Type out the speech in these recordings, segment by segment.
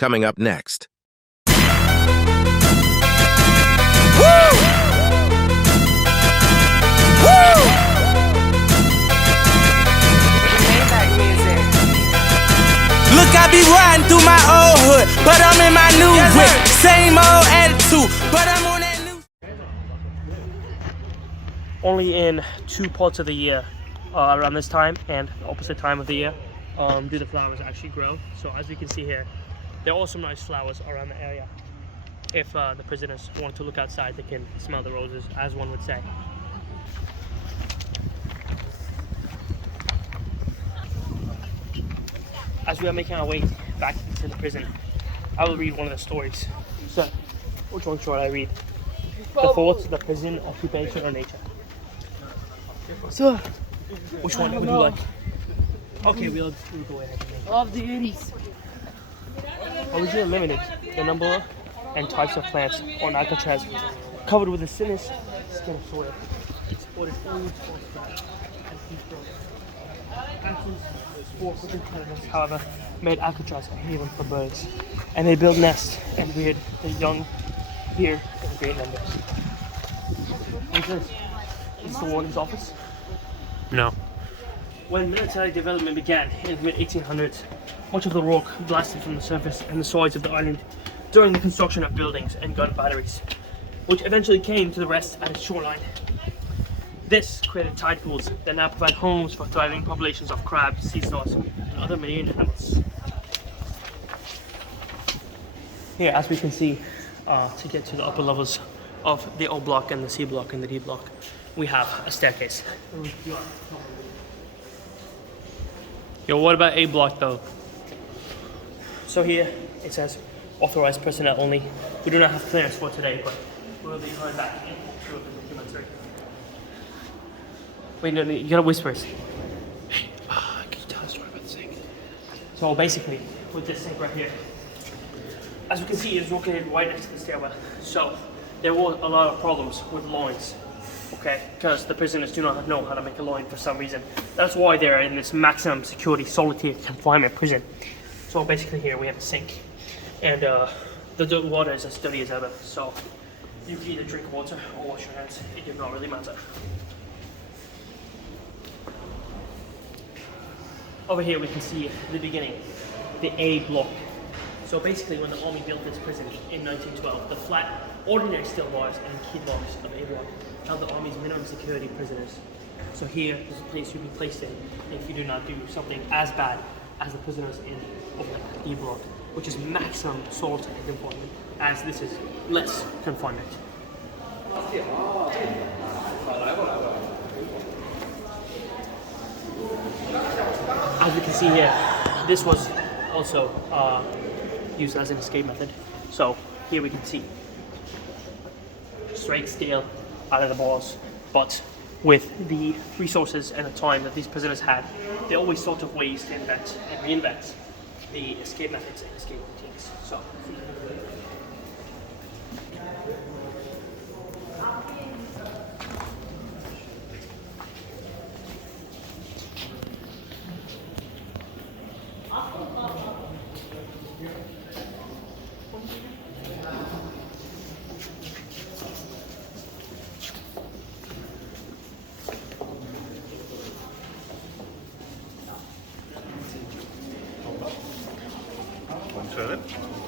coming up next. Look, I be riding through my old hood, but I'm in my new whip. Same old attitude, but I'm on that new. Only in 2 parts of the year, around this time and the opposite time of the year, do the flowers actually grow. So as we can see here, there are some nice flowers around the area. If the prisoners want to look outside, they can smell the roses, as one would say. As we are making our way back into the prison, I will read one of the stories. So, which one should I read? The thoughts, the prison, occupation, or nature? So, which one would you like? Okay, we'll go ahead. Of the 80s. Originally limited, the number and types of plants on Alcatraz, covered with a thinnest skin of soil. Supported only towards grass and heat growth. Antlers, spores within predators, however, made Alcatraz a haven for birds, and they built nests and reared the young here in great numbers. What's this? Is the warden's office? No. When military development began in the mid-1800s, much of the rock blasted from the surface and the sides of the island during the construction of buildings and gun batteries, which eventually came to the rest at its shoreline. This created tide pools that now provide homes for thriving populations of crabs, sea stars, and other marine animals. Here, as we can see, to get to the upper levels of the O block and the C block and the D block, we have a staircase. Yo, what about A block though? So here it says authorized personnel only. We do not have clearance for today, but we'll be coming back in through the documentary. Wait, no, you gotta whisper it. Hey, can you tell a story about the sink? So basically, with this sink right here, as you can see, it's located right next to the stairwell. So there were a lot of problems with loins, okay? Because the prisoners do not know how to make a loin for some reason. That's why they're in this maximum security solitary confinement prison. So basically here we have a sink, and the water is as dirty as ever. So you can either drink water or wash your hands. It does not really matter. Over here we can see the beginning, the A block. So basically when the army built this prison in 1912, the flat, ordinary steel bars and key blocks of A block held the army's minimum security prisoners. So here is a place you'd be placed in if you do not do something as bad as the prisoners in D block, which is maximum solitary confinement, as this is less confinement. As you can see here, this was also used as an escape method. So here we can see straight steel out of the bars, but with the resources and the time that these prisoners had, they always thought of ways to invent and reinvent the escape methods and escape routines. So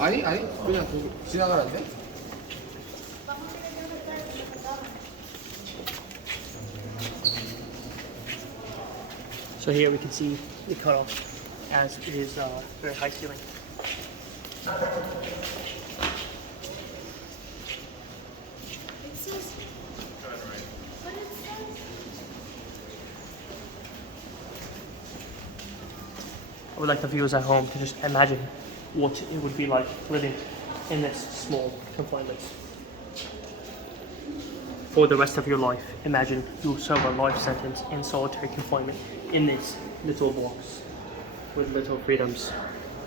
아니 그냥 지나가는데? So here we can see the cutoff, as it is very high ceiling. I would like the viewers at home to just imagine what it would be like living in this small confinement. For the rest of your life, imagine you serve a life sentence in solitary confinement in this little box with little freedoms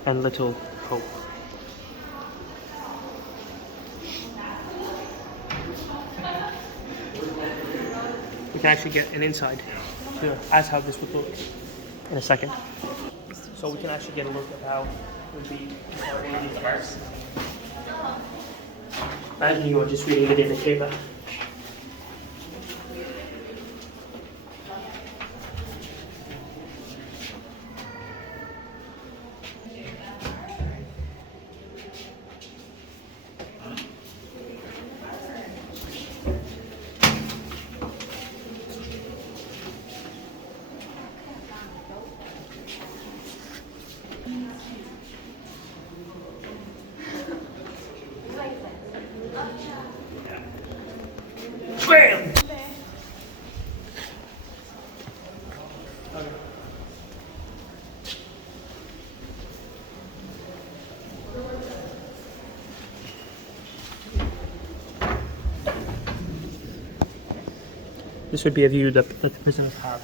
and little hope. We can actually get an inside to as how this would look in a second. So we can actually get a look at how would be one of these parts. Imagine you were just reading it in the paper. Bam! This would be a view that the prisoners have.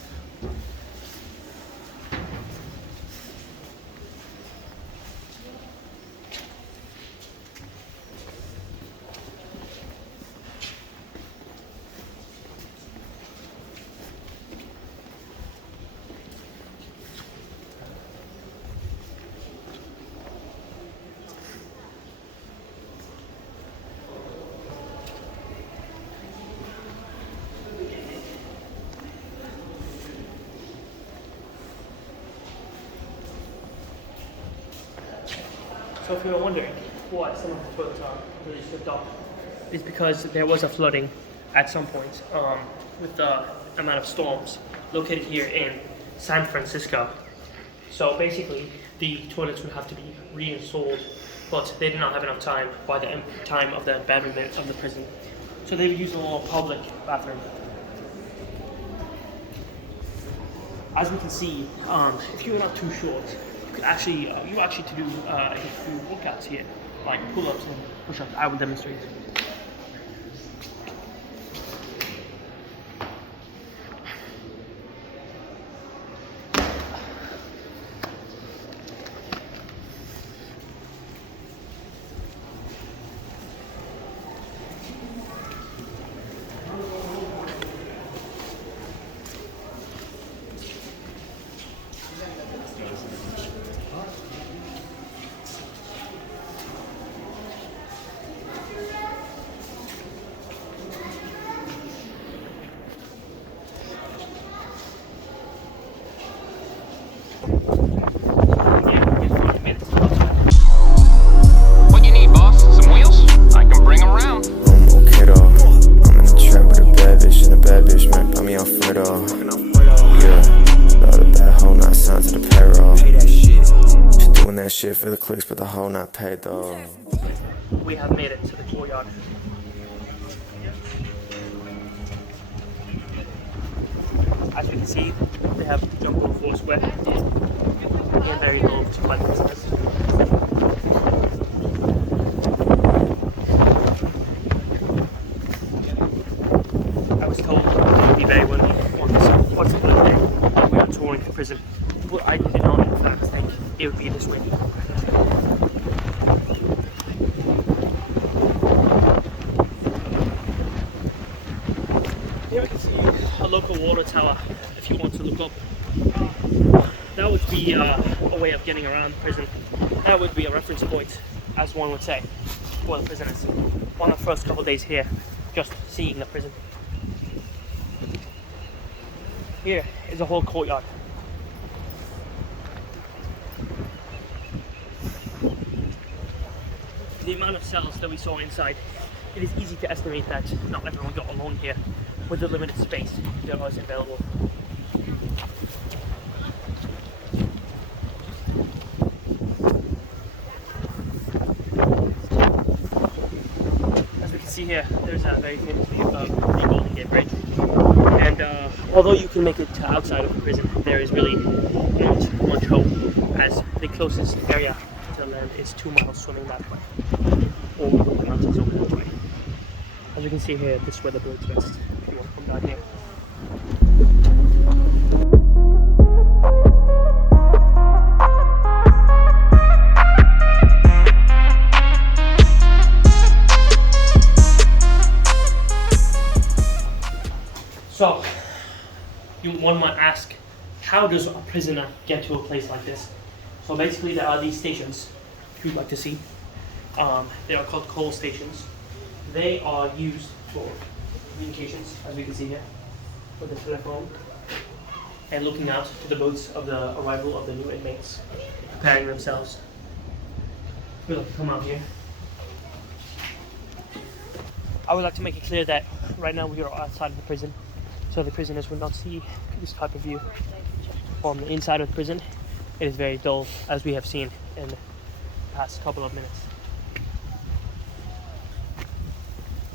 So if you were wondering why some of the toilets are really stripped off, it's because there was a flooding at some point with the amount of storms located here in San Francisco. So basically, the toilets would have to be reinstalled, but they did not have enough time by the time of the abandonment of the prison. So they would use a little public bathroom. As we can see, if you're not too short, you actually to do a few workouts here, like pull-ups and push-ups. I will demonstrate. What you need, boss? Some wheels? I can bring them around. I'm okay though. I'm in the trap with a bad bitch, and a bad bitch might buy me alfredo. Yeah, love the bad hoe, not signed to the payroll. She doing that shit for the clicks, but the hoe not paid though. We have made it to the courtyard. As you can see, they have jungle foursquare, and there you go to my business. I was told it would be very windy once we were touring the prison, but I did not in fact think it would be this windy. Here we can see a local water tower if you want to look up. That would be a way of getting around the prison. That would be a reference point, as one would say, for the prisoners. On the first couple of days here, just seeing the prison. Here is a whole courtyard. The amount of cells that we saw inside, it is easy to estimate that not everyone got along here with the limited space that was available. As we can see here, there's a very famous view of the Golden Gate Bridge. And although you can make it to outside of the prison, there is really not much hope, as the closest area to land is 2 miles swimming that way, or the mountains over that way. As you can see here, this is where the birds rest, if you want to come down here. So, one might ask, how does a prisoner get to a place like this? So basically there are these stations if you'd like to see. They are called coal stations. They are used for communications, as we can see here, with the telephone, and looking out to the boats of the arrival of the new inmates, preparing themselves. We'd like to come out here. I would like to make it clear that right now we are outside of the prison, so the prisoners will not see this type of view from the inside of the prison. It is very dull, as we have seen in the past couple of minutes.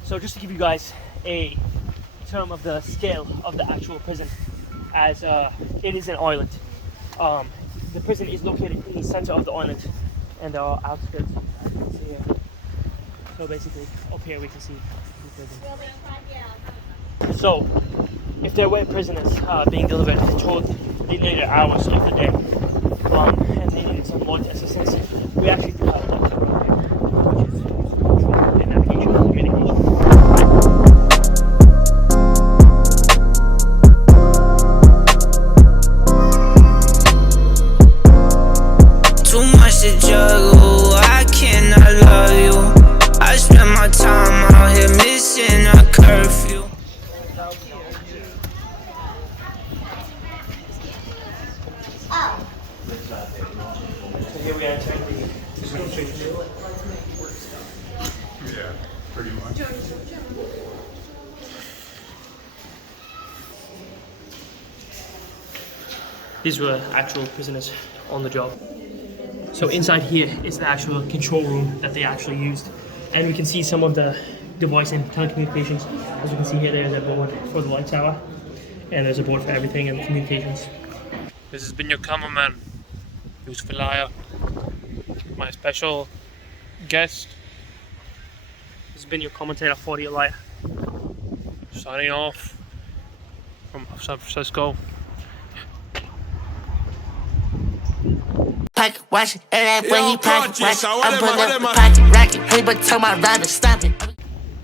So just to give you guys a term of the scale of the actual prison, as it is an island. The prison is located in the center of the island, and there are outskirts, as you can see here. So basically, up here we can see the prison. So, if there were prisoners being delivered toward the later hours of the day, and they needed some more assistance, we actually do have a which is control and navigation and communication. Too much to juggle, I cannot love you. I spend my time out here missing a curfew. So here we are entering the street. Yeah, pretty much. These were actual prisoners on the job. So inside here is the actual control room that they actually used. And we can see some of the device and telecommunications. As you can see here, there's a board for the light tower. And there's a board for everything and the communications. This has been your cameraman, who's Felaya, my special guest. This has been your commentator for the Eli. Signing off from San Francisco. Pocket watch it, and when he pocket watch it, I put up the pocket racket. Hey, but tell my rider stop it.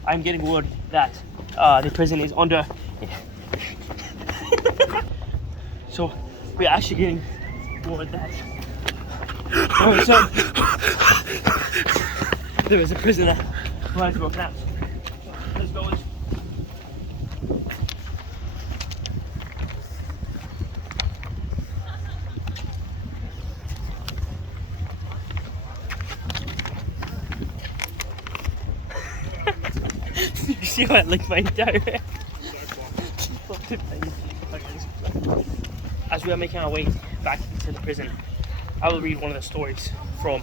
I'm getting word that the prison is under. So we're actually getting word that there was a prisoner who had to go out. Let's go. You see how I licked my entire hair? As we are making our way back to the prison, I will read one of the stories from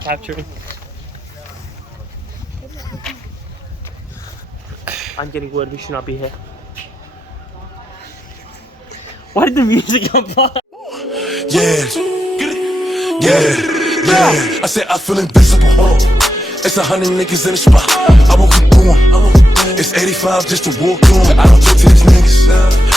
capturing. I'm getting word we should not be here. Why did the music come on? Yeah. I said I feel invincible. It's 100 niggas in the spot. I won't keep going. It's 85 just to walk on. I don't talk to these niggas.